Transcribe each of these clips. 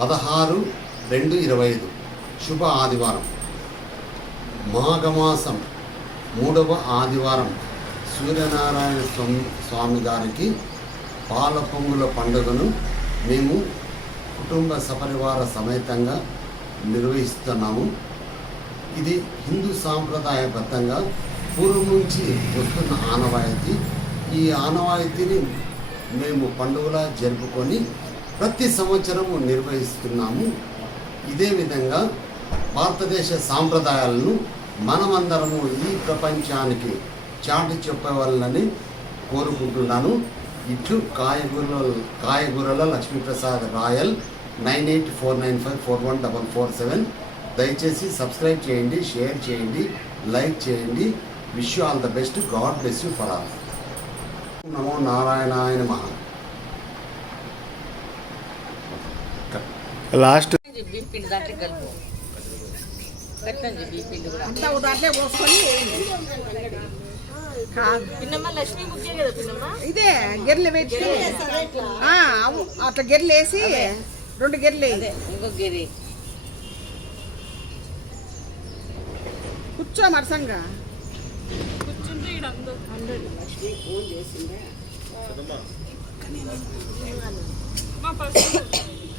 పదహారు రెండు ఇరవై ఐదు. శుభ ఆదివారం. మాఘమాసం మూడవ ఆదివారం. సూర్యనారాయణ స్వామి స్వామి గారికి పాల పొంగుల పండుగను మేము కుటుంబ సపరివార సమేతంగా నిర్వహిస్తున్నాము. ఇది హిందూ సాంప్రదాయబద్ధంగా పూర్వం నుంచి వస్తున్న ఆనవాయితీ. ఈ ఆనవాయితీని మేము పండుగలా జరుపుకొని ప్రతి సంవత్సరము నిర్వహిస్తున్నాము. ఇదే విధంగా భారతదేశ సాంప్రదాయాలను మనమందరము ఈ ప్రపంచానికి చాటి చెప్పవాలని కోరుకుంటున్నాను. ఇట్లు కాయగూరల కాయగూరల Lakshmiprasad Royal nine eight four nine five four one double four seven. దయచేసి సబ్స్క్రైబ్ చేయండి షేర్ చేయండి లైక్ చేయండి. Wish you all the best. God bless you for all. నమో నారాయణాయ మహా లాస్ట్ బీపిండి దాంట్లో కలుపు పెట్టండి బీపిండి కూడా అంతా ఓ దాంట్లో పోసుకొని కాదు పిన్నమ్మ లక్ష్మీ ముఖ్య కదా పిన్నమ్మ ఇదే గెర్రెలు పెట్టి. ఆ, అవు అట్లా గెర్రెలు వేసి రెండు గెర్రెలు వేయి. ఇంకో గిరి కూర్చో మరసంగా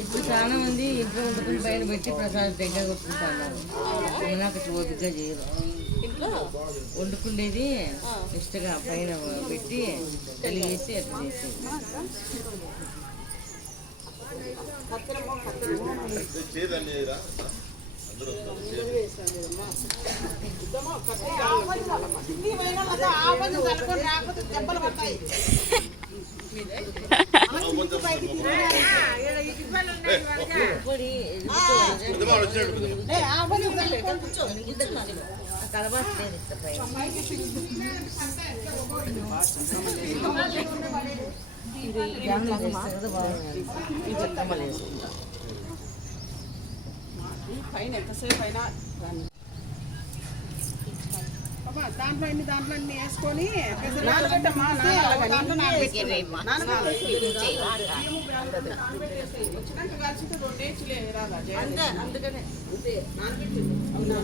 ఇప్పుడు చాలా మంది ఇంట్లో వండుకుని పైన పెట్టి ప్రసాదం దగ్గర కొట్టుకుంటున్నారు నాకు ఓపిక చేయదు ఇంట్లో? వండుకుండేది ఇష్టగా పైన పెట్టి కలిగేసి అట్లా చేసేది పొడి తర్వాత లేదు ఇది జాములు ఇది చెత్తమ్మలు పైన ఎంతసేపు అయినా రాని. బాబా, దాంట్లో ఇన్ని దాంట్లో ఇన్ని వేసుకొని పెసలు నానబెట్టమ్మా, నానబెట్టి, దాంట్లో నానబెట్టి. నానబెట్టి, బియ్యము బ్యాళ్ళు నానబెట్టేసి, వచ్చినాక కాల్చితే రెండు వేసులే రాదా, జయ? అందుకనే అంతే, నానబెట్టి. అవునా,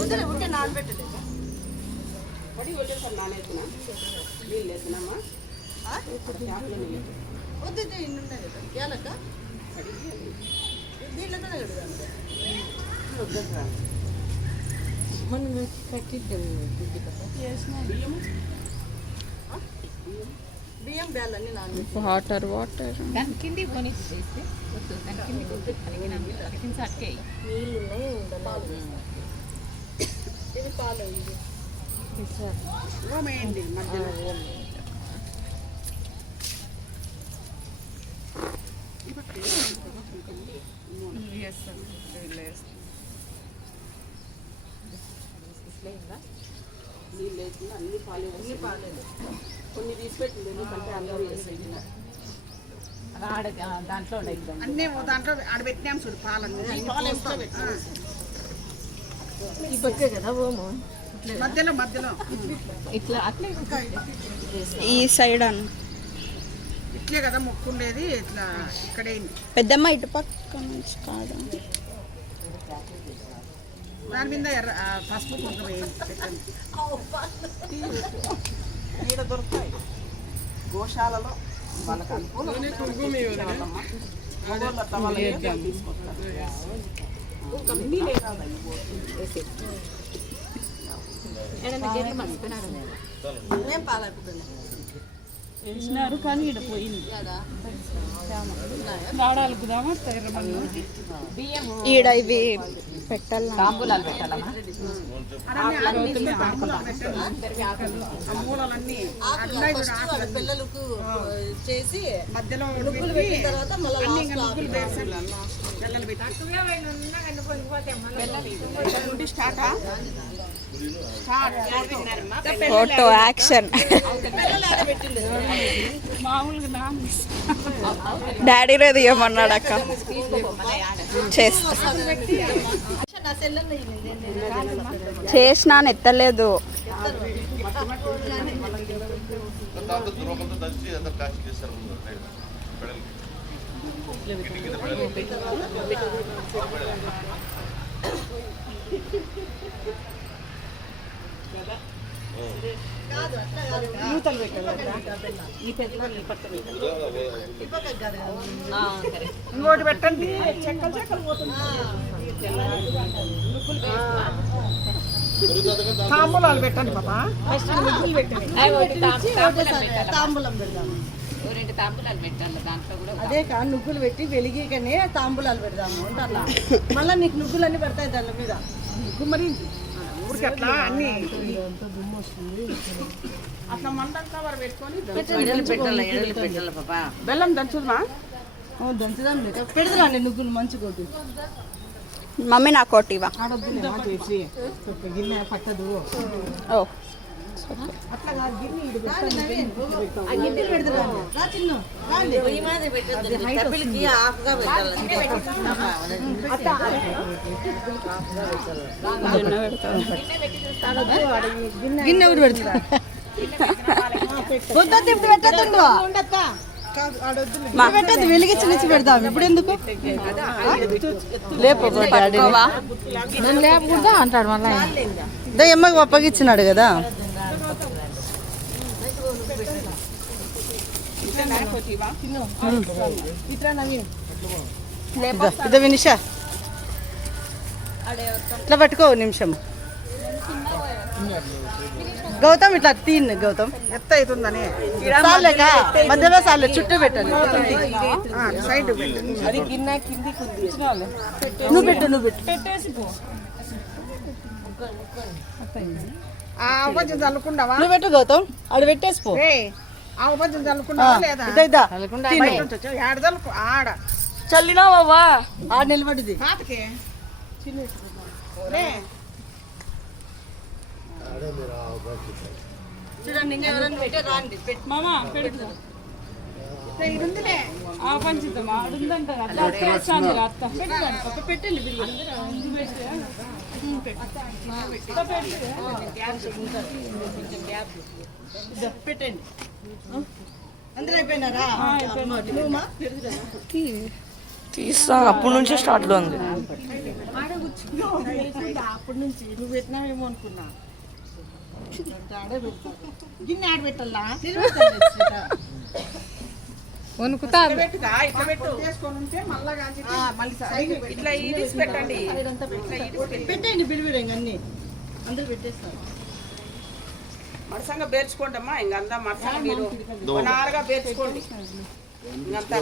ఉంటే ఉంటే నానబెట్టలేదు పడి వదిలేసాను నానేస్తున్నా నీళ్ళు వేసినామా క్యాప్లో నీళ్ళు వద్దు ఇన్ని ఉన్నాయి కదా ఇవ్వాలక్క దీంట్లోనే కడదాం వద్దురా. మనం కట్టిద్దాం బియ్యము బియ్యం బ్యాలన్నీ నానబెట్టి వాటర్ వాటర్ కింది కొని చేస్తే దాని కింది కింద అట్కే నీళ్ళు ఉన్నాయి ఉండాలి ఇది పాలు ఇది ఓమేయండి నీళ్ళు అన్ని పాలు అన్ని పాలేదు కొన్ని ఎందుకంటే అందరూ ఆడ దాంట్లో ఉన్నాయి అన్నీ దాంట్లో ఆడబెట్టినాం చూడు పాలన్నీ. పాలు ఈ పక్కే కదా ఓము? మధ్యలో మధ్యలో. ఇట్లా అట్లే. ఈ సైడ్ అన్న. ఇట్లే కదా మొక్కుండేది ఇట్లా ఇక్కడే పెద్దమ్మ ఇటు పక్క నుంచి కాదు. దాని మీద ఎర్ర పసుపు కుంకుమ ఈడ దొరుకుతాయి. గోశాలలో వాళ్ళకి అనుకూలం అన్నీ లేదాదా ఈ బోట్లు. ఏదైనా జరిగి మర్చిపోయినారు నేను వేసినారు కానీ ఇక్కడ పోయింది బియ్యము ఈడ ఇవి పెట్టాల తాంబూలాలు పెట్టాలమ్మా పిల్లలకు చేసి మధ్యలో తర్వాత ఫోటో యాక్షన్. డాడీ రేది ఏమన్నాడు అక్క? చేస్తా. చేసినాను ఎత్తలేదు దాంతో దంచి ప్లాస్టిక్ చేస్తారు ముందు రైట్. పెడల్. కింది కింద పెడల్. యూతలు పెట్టాలి ఈ పెద్దలు ఈ పక్క ఇంకోటి పెట్టండి. చెక్కలు చెక్కలు పోతుంది తాంబూలాలు పెట్టండి పాపా ఫస్ట్ ముగ్గులు పెట్టండి తాంబూలం పెడదాము రెండు తాంబూలాలు పెట్టాలి దాంట్లో కూడా అదే కా నువ్వులు పెట్టి వెలిగికనే తాంబూలాలు పెడదాము అంటారా మళ్ళీ నీకు నువ్వులు అన్ని పడతాయి దాని మీద. గుమ్మరింది ఊరికి అట్లా అన్ని. అట్లా కవర్ పెట్టుకొని ఎడలు పెట్టాలి ఎడలు పెట్టాలి పాపా. బెల్లం దంచుమా దంచుదాం పెడదాండి నువ్వులు మంచిగా వద్దు. మమ్మీ నాకు ఒకటి ఇవ్వ. పట్టదు. ఓ. కాదు గిన్నె ఇది ఆ గిన్నెలు పెడదాం రా చిన్ను పెడతా ఇప్పుడు పెట్టద్దు కాదు ఆడొద్దులే పెట్టద్దు వెలిగించి నిచ్చి పెడదాం. ఇప్పుడు ఎందుకు? లేపు పట్టుకోవా? నేను లేకుండా అంటాడు మళ్ళీ దయ్యమ్మకి అప్పగిచ్చినాడు కదా ఇట్లా నాయకోటివా ఇదో, వినిషా. ఇట్లా పట్టుకో నిమిషం. గౌతమ్ ఇట్లా తీన్ గౌతమ్. ఎత్త అవుతుందని. సాలేక మధ్యలో సాలే చుట్టూ పెట్టాలి సైడ్ అది గిన్నె కింది నువ్వు పెట్టు నువ్వు పెట్టు. చల్లుకుండావా నువ్వు పెట్టు గౌతమ్. ఆడ పెట్టేసి పో. ఏ ఆ అవ్వజం చల్లుకుండావా లేదా? ఇదా ఇదా. బయట ఉంచొచ్చు. ఆడ చల్లుకో? ఆడ. చల్లినావా ఆడ నిలబడిది. పాతకి. లే చూడండి ఇంకా ఎవరైనా పెట్టే రాండి ఉందిలే పెట్టండి బిల్లు. పెట్టండి. అందరూ అయిపోయినారా? తీస్తా. అప్పటి నుంచే స్టార్ట్లో ఉంది. అప్పటి నుంచి నువ్వు పెట్టినావేమో అనుకున్నా. గిన్నె ఆడ పెట్టాలా? వణుకుతా పెట్టండి. బిల్లు అన్ని. అందరూ పెట్టేస్తారు. మరసంగా పేర్చుకోండి అమ్మా ఇంక అంతా మరసంగా మీరు. నాలుగా పేర్చుకోండి. ఇంకంతా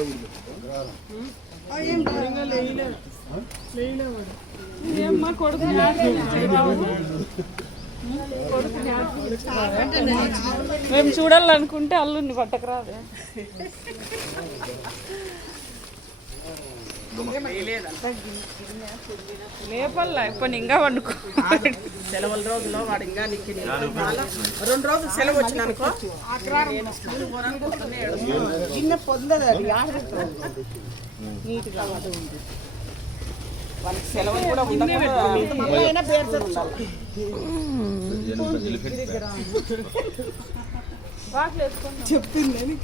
మేము చూడాలనుకుంటే అల్లుని పట్టకరాదు లేపల్లా ఇప్పుడు ఇంకా వండుకో. సెలవుల రోజులో వాడు ఇంకా నీకు రెండు రోజులు సెలవు వచ్చిన అనుకో గిన్నె పొందదు అది నీట్గా వాళ్ళకి సెలవులు కూడా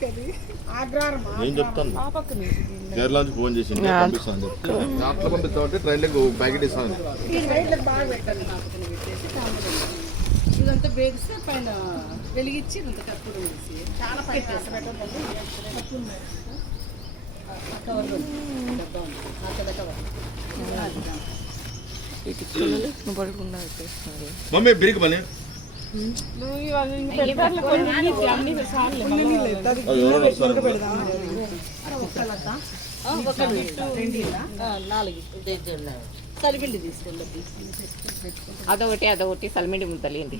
అది ఆగ్రహం నేను చెప్తాను. కేరళ నుంచి ఫోన్ చేసి పంపిస్తాను. దాంట్లో పంపిస్తామంటే ట్రైన్లో ప్యాకెట్ ఇస్తాను. ఇదంతా బేగిస్తే పైన వెలిగించి ఇంత కప్పుడు వేసి చాలా పైన పెట్టండి కవర్లో డబ్బా ఉంది. నువ్వు పడకుండా పెట్టేస్తున్నారు మమ్మీ పని. తీసుకెళ్ళి అదొకటి అదొకటి సల్మిడి రెండు.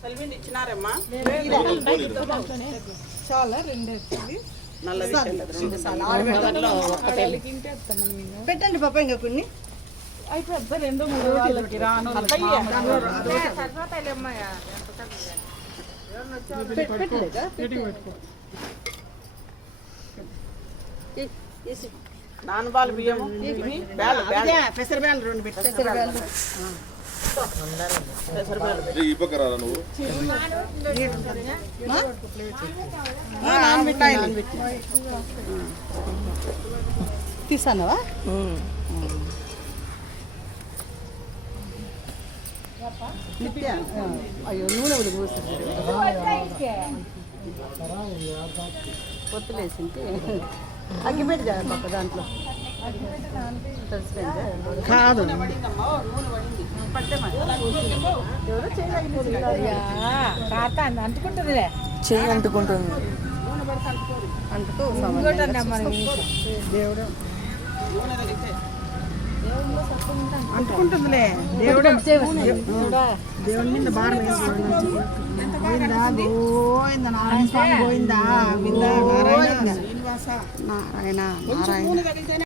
సెలవిండి ఇచ్చినారమ్మా. చాలా రెండు పెట్టండి. పాప ఇంకా కొన్ని. అయిపోద్ది రెండు మూడు వాళ్ళకి రాను. నానబాలు బియ్యము? ఇవి. బ్యాలు బ్యాలు. పెసర బ్యాలు రెండు పెట్టి పెసర బ్యాలు ఈ పక్క రాదా నువ్వు? తీసానవా? నిత్య? అయ్యో నూనె ఉడి పోస్తుంది పొత్తులేసింటే అగ్గిపెట్టి పక్క దాంట్లో. కాదు. చెయ్యి అంటుకుంటుంది. అంటుకుంటుందిలే. దేవుడు దేవుడి మీద భారం నారాయణ స్వామి నారాయణ? నారాయణ నారాయణ.